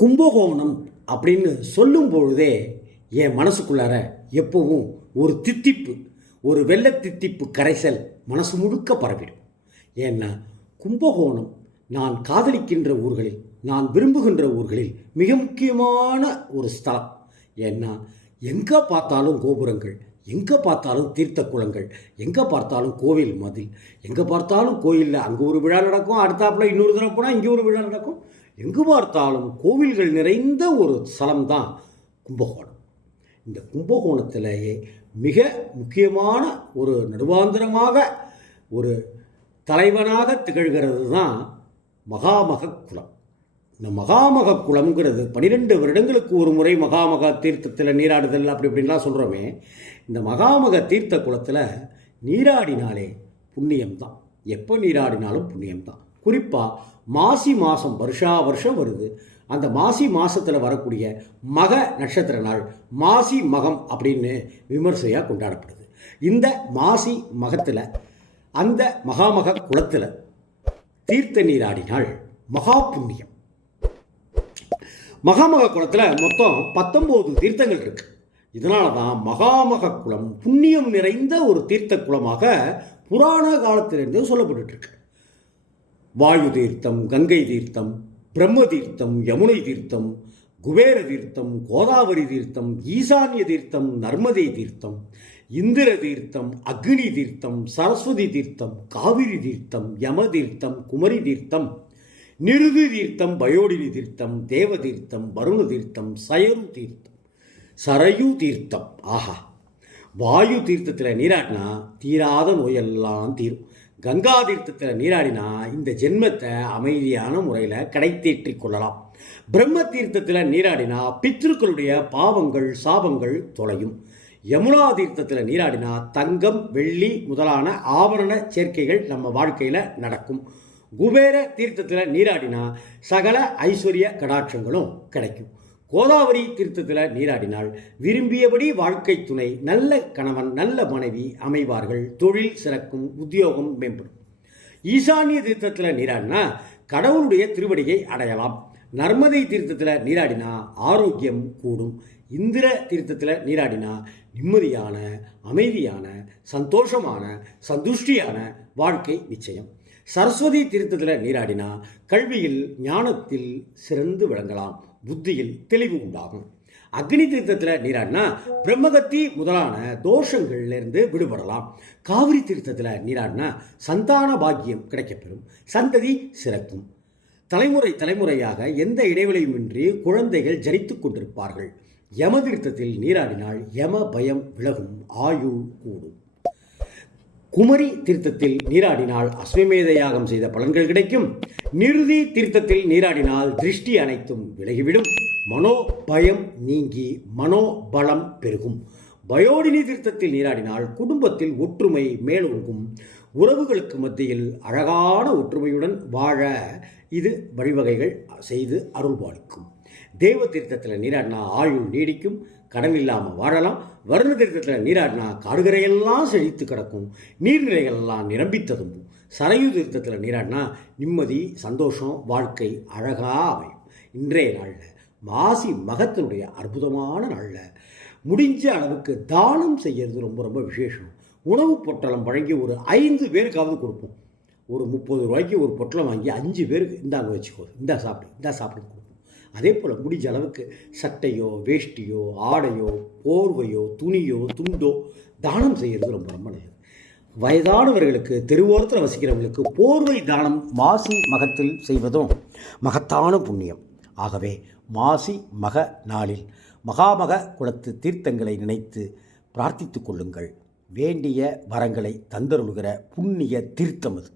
கும்பகோணம் அப்படின்னு சொல்லும் பொழுதே என் மனசுக்குள்ளார எப்பவும் ஒரு தித்திப்பு ஒரு வெள்ள தித்திப்பு கரைசல் மனசு முழுக்க பரவிடும். ஏன்னா கும்பகோணம் நான் காதலிக்கின்ற ஊர்களில் நான் விரும்புகின்ற ஊர்களில் மிக முக்கியமான ஒரு ஸ்தலம். ஏன்னா எங்கே பார்த்தாலும் கோபுரங்கள் எங்கே பார்த்தாலும் தீர்த்த குளங்கள் எங்கே பார்த்தாலும் கோவில் மதில் எங்கே பார்த்தாலும் கோயிலில் அங்கே ஒரு விழா நடக்கும் அடுத்தாப்புல இன்னொரு தடவை போனால் இங்கே ஒரு விழா நடக்கும். எங்கு பார்த்தாலும் கோவில்கள் நிறைந்த ஒரு ஸ்தலம் தான் கும்பகோணம். இந்த கும்பகோணத்திலேயே மிக முக்கியமான ஒரு நடுவாந்திரமாக ஒரு தலைவனாக திகழ்கிறது தான் மகாமக குளம் இந்த மகாமக குளம்ங்கிறது பன்னிரெண்டு வருடங்களுக்கு ஒரு முறை மகாமக தீர்த்தத்தில் நீராடுதல் அப்படி இப்படின்லாம் சொல்கிறோமே இந்த மகாமக தீர்த்த குளத்தில் நீராடினாலே புண்ணியம்தான். எப்போ நீராடினாலும் புண்ணியம்தான். குறிப்பாக மாசி மாதம் வருஷா வருஷம் வருது. அந்த மாசி மாதத்தில் வரக்கூடிய மக நட்சத்திர நாள் மாசி மகம் அப்படின்னு விமர்சையாக கொண்டாடப்படுது. இந்த மாசி மகத்தில் அந்த மகாமக குளத்தில் தீர்த்த நீராடினால் மகா புண்ணியம் மகாமக குளத்தில் மொத்தம் பத்தொம்போது தீர்த்தங்கள் இருக்கு. இதனால தான் மகாமக குளம் புண்ணியம் நிறைந்த ஒரு தீர்த்த குளமாக புராண காலத்திலிருந்து சொல்லப்பட்டு இருக்கு. வாயு தீர்த்தம் கங்கை தீர்த்தம் பிரம்ம தீர்த்தம் யமுனை தீர்த்தம் குபேர தீர்த்தம் கோதாவரி தீர்த்தம் ஈசான்ய தீர்த்தம் நர்மதை தீர்த்தம் இந்திர தீர்த்தம் அக்னி தீர்த்தம் சரஸ்வதி தீர்த்தம் காவிரி தீர்த்தம் யம தீர்த்தம் குமரி தீர்த்தம் நிருதி தீர்த்தம் பயோடினி தீர்த்தம் தேவ தீர்த்தம் வருண தீர்த்தம் சயரு தீர்த்தம் சரயு தீர்த்தம். ஆஹா. வாயு தீர்த்தத்தில் நீராட்டினா தீராத நோயெல்லாம் தீரும். கங்கா தீர்த்தத்தில் நீராடினா இந்த ஜென்மத்தை அமைதியான முறையில் கடை கொள்ளலாம். பிரம்ம தீர்த்தத்தில் நீராடினா பித்ருக்களுடைய பாவங்கள் சாபங்கள் தொலையும். யமுனா தீர்த்தத்தில் நீராடினா தங்கம் வெள்ளி முதலான ஆபரண சேர்க்கைகள் நம்ம வாழ்க்கையில் நடக்கும். குபேர தீர்த்தத்தில் நீராடினா சகல ஐஸ்வர்ய கடாட்சங்களும் கிடைக்கும். கோதாவரி தீர்த்தத்தில் நீராடினால் விரும்பியபடி வாழ்க்கை துணை நல்ல கணவன் நல்ல மனைவி அமைவார்கள். தொழில் சிறக்கும் உத்தியோகம் மேம்படும். ஈசானிய தீர்த்தத்தில் நீராடினா கடவுளுடைய திருவடியை அடையலாம். நர்மதை தீர்த்தத்தில் நீராடினா ஆரோக்கியம் கூடும். இந்திர தீர்த்தத்தில் நீராடினா நிம்மதியான அமைதியான சந்தோஷமான சந்துஷ்டியான வாழ்க்கை நிச்சயம். சரஸ்வதி தீர்த்தத்தில் நீராடினா கல்வியில் ஞானத்தில் சிறந்து விளங்கலாம் புத்தியில் தெளிவு உண்டாகும். அக்னி தீர்த்தத்தில் நீராடினா பிரம்மகத்தி முதலான தோஷங்கள்லேருந்து விடுபடலாம். காவிரி தீர்த்தத்தில் நீராடினா சந்தான பாக்கியம் கிடைக்கப்பெறும் சந்ததி சிறக்கும். தலைமுறை தலைமுறையாக எந்த இடைவெளியுமின்றி குழந்தைகள் ஜரித்து கொண்டிருப்பார்கள். யம தீர்த்தத்தில் நீராடினால் யம பயம் விலகும் ஆயுள் கூடும். குமரி தீர்த்தத்தில் நீராடினால் அஸ்வமேத யாகம் செய்த பலன்கள் கிடைக்கும். நிருதி தீர்த்தத்தில் நீராடினால் திருஷ்டி அனைத்தும் விலகிவிடும். மனோ பயம் நீங்கி மனோபலம் பெருகும். பயோடினி தீர்த்தத்தில் நீராடினால் குடும்பத்தில் ஒற்றுமை மேலோங்கும். உறவுகளுக்கு மத்தியில் அழகான ஒற்றுமையுடன் வாழ இது வழிவகைகள் செய்து அருள்பாலிக்கும் தேவ தீர்த்தத்தில் நீராடினா ஆயுள் நீடிக்கும் கடன் இல்லாமல் வாழலாம். வருண தீர்த்தத்தில் நீராடினா காடுகரையெல்லாம் செழித்து கிடக்கும். நீர்நிலைகள் எல்லாம் நிரம்பி ததும்பும் சரையு தீர்த்தத்தில் நீராடினா நிம்மதி சந்தோஷம் வாழ்க்கை அழகாக அமையும். இன்றைய நாளில் மாசி மகத்தினுடைய அற்புதமான நாளில் முடிஞ்ச அளவுக்கு தானம் செய்யறது ரொம்ப ரொம்ப விசேஷம். உணவு பொட்டலம் வழங்கி ஒரு ஐந்து பேருக்காவது கொடுப்போம். ஒரு முப்பது ரூபாய்க்கு ஒரு பொட்டலம் வாங்கி அஞ்சு பேருக்கு இந்தாங்க வச்சுக்கோ இந்தா சாப்பிடு இந்தா சாப்பிடு அதே போல் முடிஞ்ச அளவுக்கு சட்டையோ வேஷ்டியோ ஆடையோ போர்வையோ துணியோ துண்டோ தானம் செய்கிறது ரொம்ப ரொம்ப நல்லது. வயதானவர்களுக்கு தெருவோரத்தில் வசிக்கிறவங்களுக்கு போர்வை தானம் மாசி மகத்தில் செய்வதும் மகத்தான புண்ணியம். ஆகவே மாசி மக நாளில் மகாமக குலத்து தீர்த்தங்களை நினைத்து பிரார்த்தித்து கொள்ளுங்கள். வேண்டிய வரங்களை தந்தருளுகிற புண்ணிய தீர்த்தம் அது.